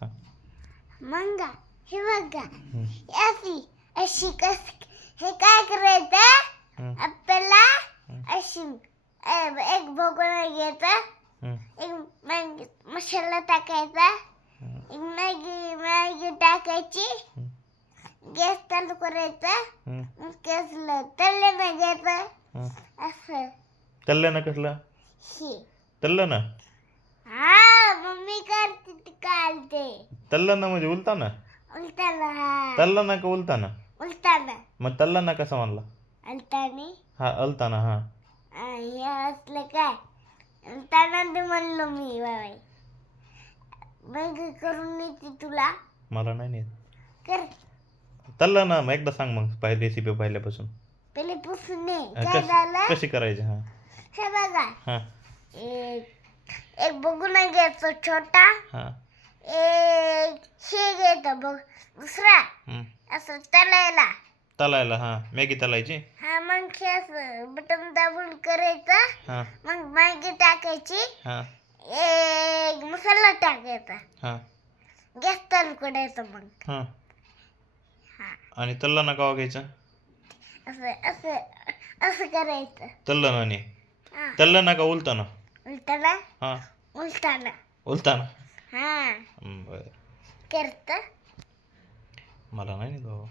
सांग. मग हे बघा अशी अशी कस हे काय करायचं आपल्याला अशी एक भगोना घ्यायचा एक मसाला टाकायचा एक मॅगी टाकायची गॅस चालू करायचा कसलं तळलं ना घ्यायचं असं तल्लं ना कसलं हे तल्लं ना हा मम्मी करते ती कालते तल्लं ना म्हणजे उलताना उलटाना तल्लं ना का उलताना उलटाना मग तल्लं ना कसा म्हणला उलटाने हा अलताना हा हे असलं काय उलटाना ते म्हणलो मी बाबाई मग करून येते तुला मला नाही नेत कर तल्लं ना मग एकदा सांग मग रेसिपी पहिल्यापासून पहिले पुसून ये काय झालं कशी करायची हा हे बघा हा एक बघून घ्यायचं छोटा हा एक हे घ्यायचं बघ दुसरा असं तलायला हा मॅगी तलायची हा मग हे असं बटन दाबून करायचं हा मग मॅगी टाकायची हा एक मसाला टाकायचा हा गॅस चालू करायचा मग हा हा आणि तल्लं ना कावा घ्यायचं असं असं असं करायचं तल्लं ना हा तल्लं ना का उलताना उलटाना हा उलटाना उलताना हा बरं करत मला नाही नेत बाबा